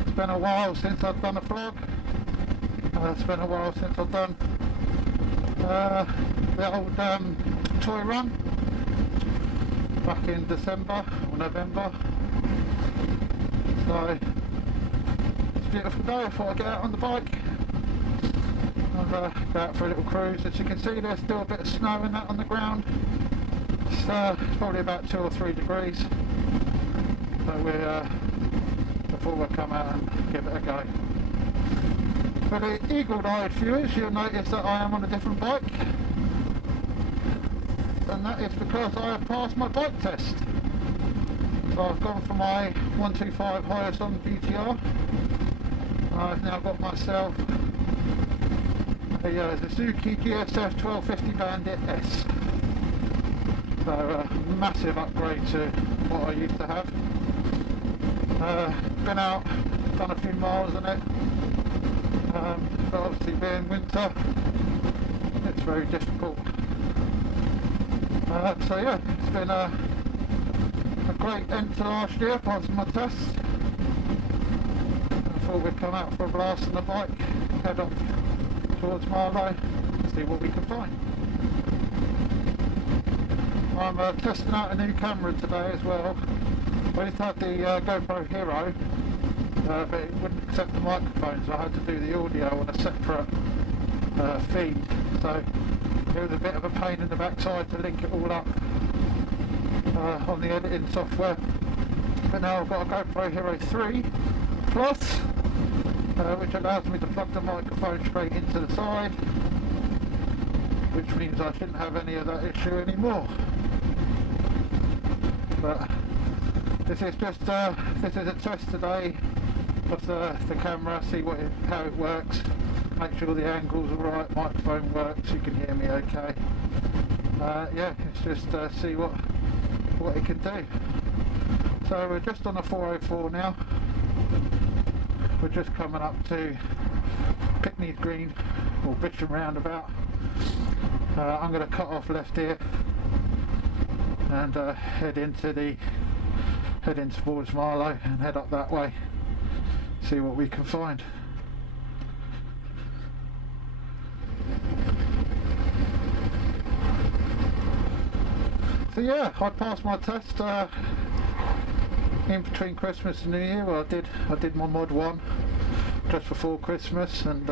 It's been a while since I've done a vlog. It's been a while since I've done the old toy run back in December or November. So it's a beautiful day. I thought I'd get out on the bike and go out for a little cruise. As you can see, there's still a bit of snow and that on the ground. It's probably about 2 or 3 degrees. So before we come out and give it a go. For the eagle-eyed viewers, you'll notice that I am on a different bike, and that is because I have passed my bike test. So I've gone for my 125 highest on BTR. I've now got myself a Suzuki GSF1250s Bandit S. So a massive upgrade to what I used to have. Been out, done a few miles on it. But obviously being winter, it's very difficult. So yeah, it's been a great end to last year, passing my test. I thought we'd come out for a blast on the bike, head up towards Marlow, see what we can find. I'm testing out a new camera today as well. I used to have the GoPro Hero, but it wouldn't accept the microphone, so I had to do the audio on a separate feed. So it was a bit of a pain in the backside to link it all up on the editing software. But now I've got a GoPro Hero 3 Plus, which allows me to plug the microphone straight into the side, which means I shouldn't have any of that issue anymore. But this is just this is a test today of the camera, see how it works, make sure the angle's alright, microphone works, you can hear me okay. Yeah, it's just see what it can do. So we're just on the 404 now. We're just coming up to Pickney Green or Bisham roundabout. I'm going to cut off left here and head in towards Marlow and head up that way, see what we can find. So yeah, I passed my test in between Christmas and New Year. Well, I did my mod 1 just before Christmas, and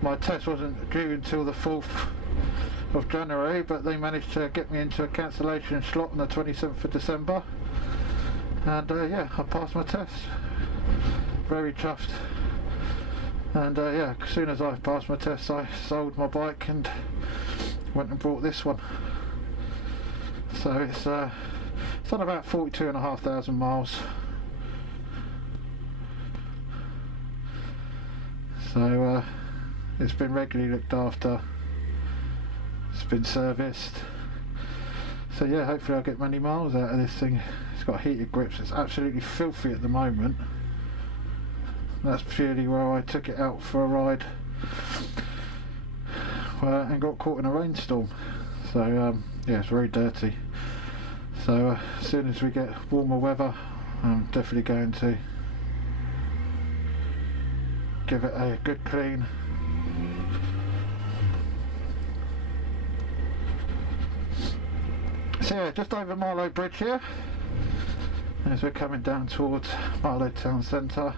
my test wasn't due until the 4th of January, but they managed to get me into a cancellation slot on the 27th of December, and yeah, I passed my test. Very chuffed. And yeah, as soon as I passed my test, I sold my bike and went and bought this one. So it's done about 42,500 miles. So it's been regularly looked after, it's been serviced. So yeah, hopefully I'll get many miles out of this thing. It's got heated grips, it's absolutely filthy at the moment. That's purely where I took it out for a ride and got caught in a rainstorm. So yeah, it's very dirty. So as soon as we get warmer weather, I'm definitely going to give it a good clean. So yeah, just over Marlow Bridge here, as we're coming down towards Marlow Town Centre.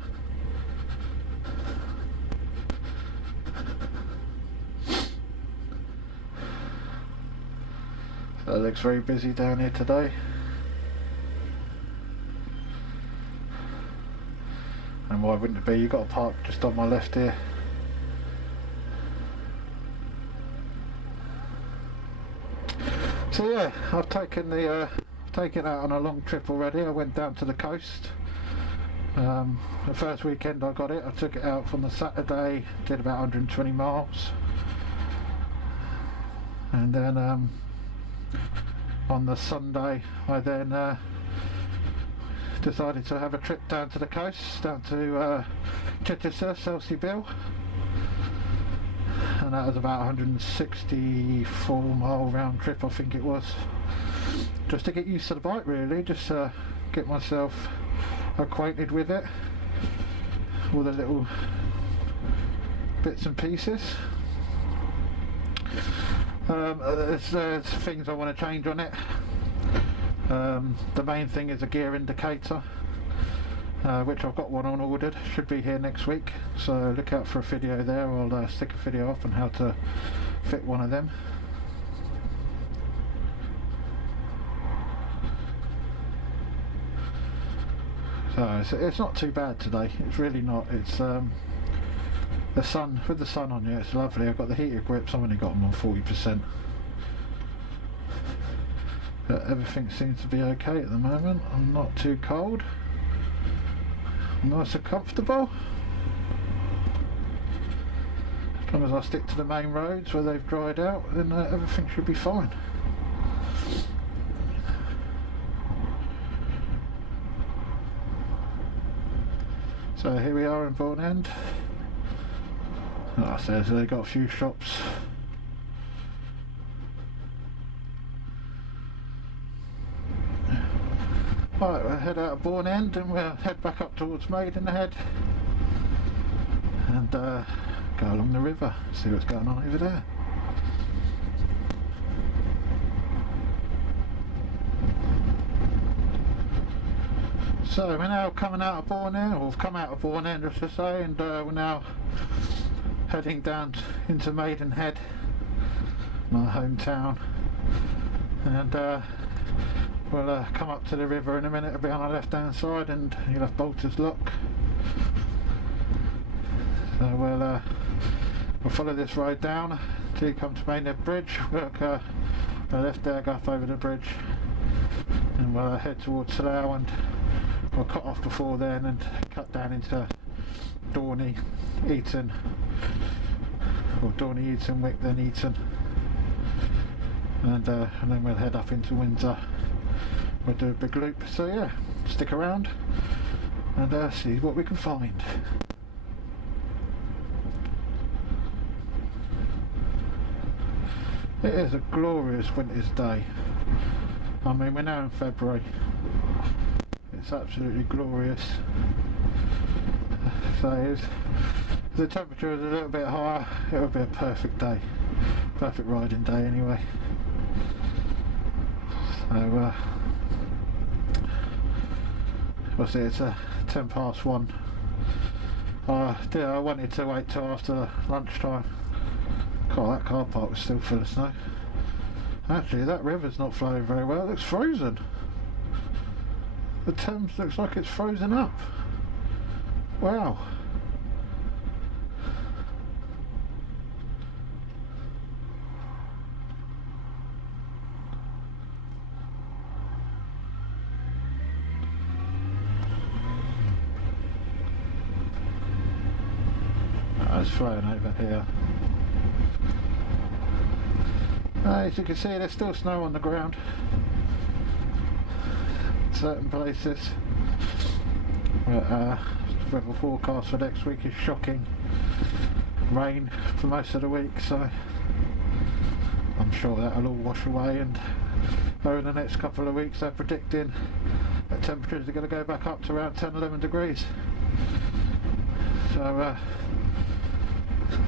So it looks very busy down here today. And why wouldn't it be? You've got to park just on my left here. So yeah, I've taken out on a long trip already. I went down to the coast. The first weekend I got it, I took it out from the Saturday, did about 120 miles, and then on the Sunday I then decided to have a trip down to the coast, down to Chichester, Selsey Bill, and that was about 164 mile round trip, I think it was, just to get used to the bike really, just get myself acquainted with it, all the little bits and pieces. There's things I want to change on it. The main thing is a gear indicator, which I've got one on ordered, should be here next week, so look out for a video there. I'll stick a video up on how to fit one of them. So it's not too bad today, it's really not. It's the sun, with the sun on you, it's lovely. I've got the heated grips, I've only got them on 40%. But everything seems to be okay at the moment. I'm not too cold. I'm nice and comfortable. As long as I stick to the main roads where they've dried out, then everything should be fine. So here we are in Bourne End. Like I said, they've got a few shops. Right, we'll head out of Bourne End and we'll head back up towards Maidenhead and go along the river, see what's going on over there. So we're now coming out of Bourne End, or we've come out of Bourne End, I should say, and we're now heading down into Maidenhead, my hometown, and we'll come up to the river in a minute. It'll be on our left hand side and you'll have Bolter's Lock. So we'll follow this road down till you come to Maidenhead Bridge. We'll go left there, go up over the bridge, and we'll head towards Slough, and we'll cut off before then and cut down into Dorney, Eton, or Dorney, Eton, Wick, then Eton, and then we'll head up into Windsor. We'll do a big loop, so yeah, stick around and see what we can find. It is a glorious winter's day. I mean, we're now in February. It's absolutely glorious. So if the temperature is a little bit higher, it will be a perfect day. Perfect riding day anyway. So we'll see, it's 1:10. I wanted to wait till after lunchtime. God, that car park was still full of snow. Actually, that river's not flowing very well, it looks frozen. The Thames looks like it's frozen up. Wow. It's flowing over here. As you can see, there's still snow on the ground in certain places. But the weather forecast for next week is shocking. Rain for most of the week, so I'm sure that'll all wash away, and over the next couple of weeks they're predicting that temperatures are going to go back up to around 10-11 degrees. So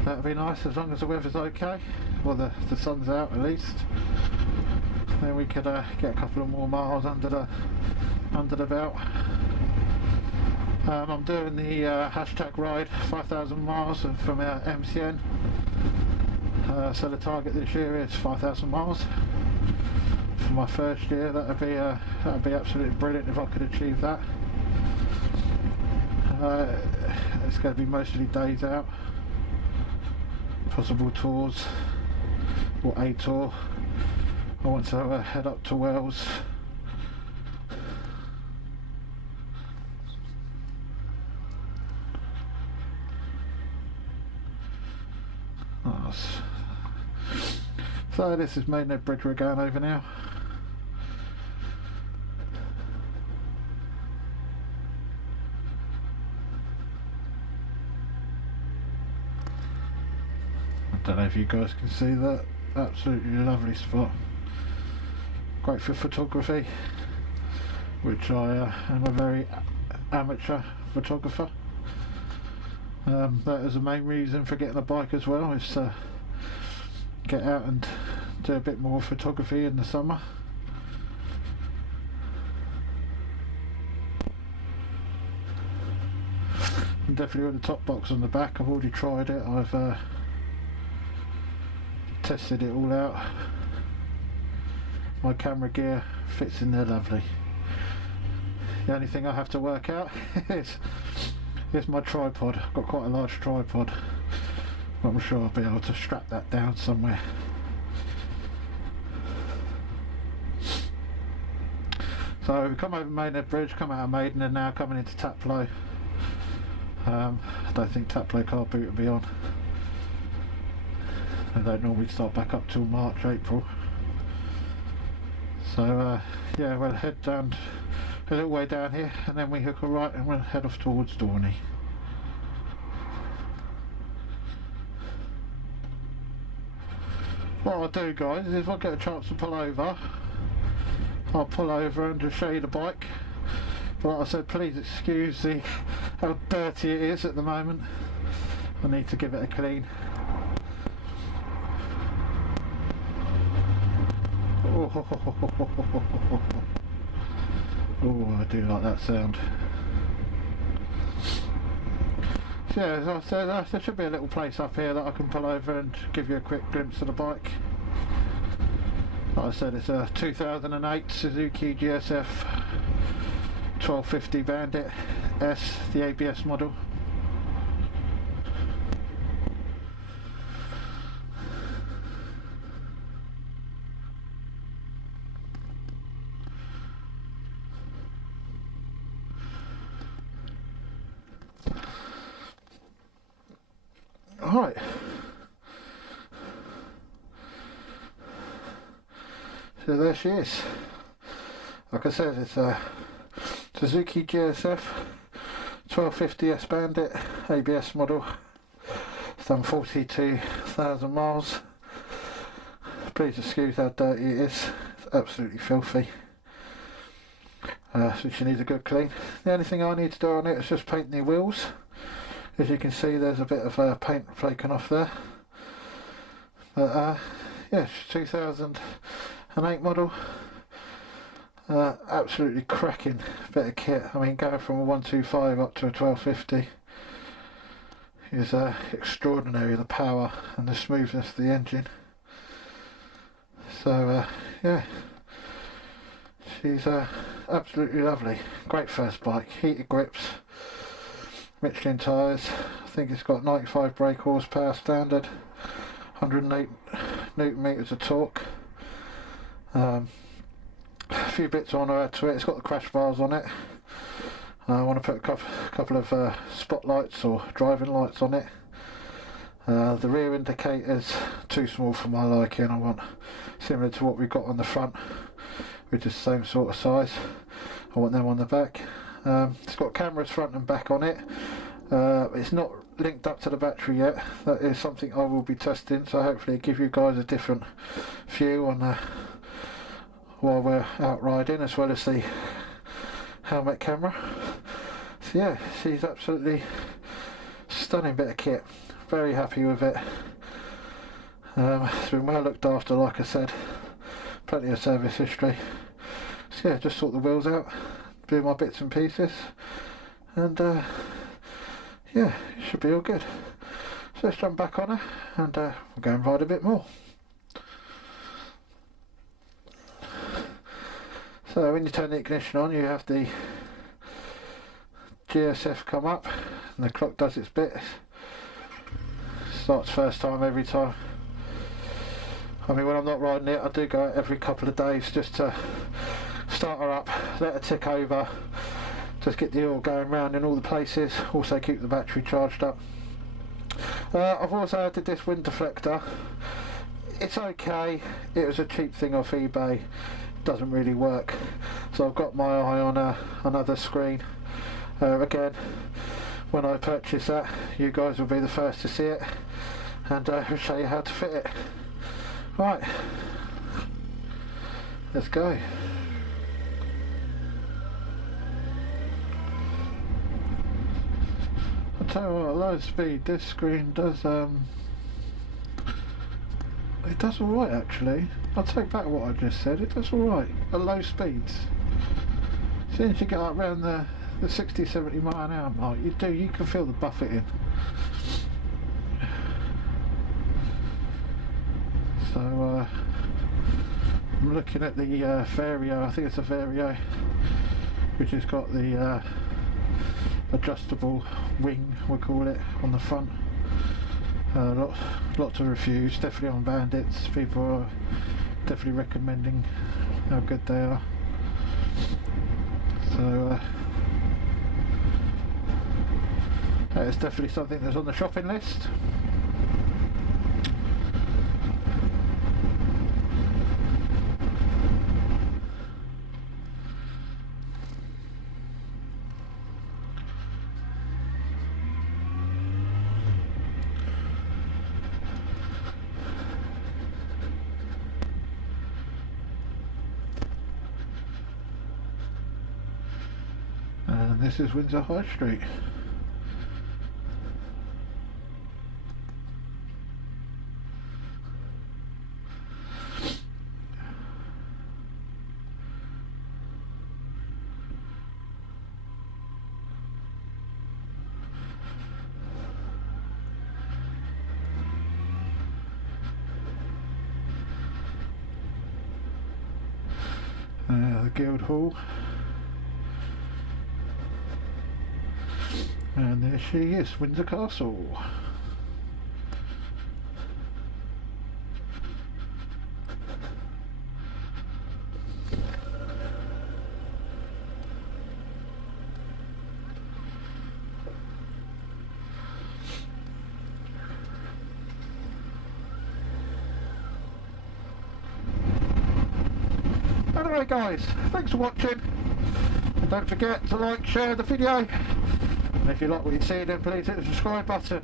that'll be nice as long as the weather's okay. Well, the sun's out at least. Then we could get a couple of more miles under the belt. I'm doing the hashtag ride 5,000 miles from MCN. So the target this year is 5,000 miles for my first year. That'd be absolutely brilliant if I could achieve that. It's going to be mostly days out. Possible tours, or a tour. I want to head up to Wales. So this is Maidenhead Bridge we're going over now. I don't know if you guys can see that. Absolutely lovely spot. Great for photography, which I am a very amateur photographer. That is the main reason for getting a bike as well, is to get out and do a bit more photography in the summer. And definitely with the top box on the back, I've already tried it, I've tested it all out. My camera gear fits in there lovely. The only thing I have to work out is my tripod. I've got quite a large tripod, but I'm sure I'll be able to strap that down somewhere. So we've come over Maidenhead Bridge, come out of Maiden, and now coming into Taplow. I don't think Taplow car boot will be on. They don't normally start back up till March, April. So yeah, we'll head down a little way down here, and then we hook a right and we'll head off towards Dorney. What I'll do, guys, is if I get a chance to pull over, I'll pull over and just show you the bike. But like I said, please excuse how dirty it is at the moment. I need to give it a clean. Oh, I do like that sound. So yeah, as I said, there should be a little place up here that I can pull over and give you a quick glimpse of the bike. Like I said, it's a 2008 Suzuki GSF1250 Bandit S, the ABS model. Alright, so there she is. Like I said, it's a Suzuki GSF1250s Bandit ABS model. It's done 42,000 miles. Please excuse how dirty it is, it's absolutely filthy. So she needs a good clean. The only thing I need to do on it is just paint the wheels. As you can see, there's a bit of paint flaking off there. But yeah, 2008 model. Absolutely cracking bit of kit. I mean, going from a 125 up to a 1250 is extraordinary, the power and the smoothness of the engine. So yeah, she's absolutely lovely. Great first bike, heated grips, Michelin tyres. I think it's got 95 brake horsepower standard, 108 newton meters of torque. A few bits I want to add to it. It's got the crash bars on it. I want to put a couple of spotlights or driving lights on it. The rear indicators too small for my liking. I want similar to what we've got on the front, which is the same sort of size. I want them on the back. It's got cameras front and back on it. It's not linked up to the battery yet. That is something I will be testing, so hopefully give you guys a different view on while we're out riding, as well as the helmet camera. So yeah, she's absolutely stunning bit of kit. Very happy with it. It's been well looked after, like I said. Plenty of service history. So yeah, just sort the wheels out, do my bits and pieces, and yeah, it should be all good. So let's jump back on her and we'll go and ride a bit more. So when you turn the ignition on, you have the GSF come up and the clock does its bit. Starts first time every time. I mean, when I'm not riding it, I do go out every couple of days just to start her up, let her tick over, just get the oil going round in all the places, also keep the battery charged up. I've also added this wind deflector. It's okay, it was a cheap thing off eBay, doesn't really work, so I've got my eye on another screen. Again, when I purchase that, you guys will be the first to see it, and I'll show you how to fit it. Right, let's go. tell you what, low speed, this screen does it does alright actually. I'll take back what I just said, it does alright at low speeds. As soon as you get up around the 60-70 mile an hour mark, you can feel the buffeting. So I'm looking at the Vario, I think it's a Vario, which has got the adjustable wing, we call it, on the front. Lots of reviews, definitely on Bandits. People are definitely recommending how good they are. So that is definitely something that's on the shopping list. And this is Windsor High Street. The Guildhall. And there she is, Windsor Castle. Anyway guys, thanks for watching. Don't forget to like, share the video. And if you like what you see, then please hit the subscribe button.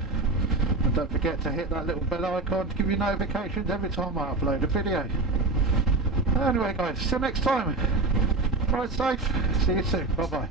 And don't forget to hit that little bell icon to give you notifications every time I upload a video. Anyway guys, till next time. Ride safe. See you soon. Bye bye.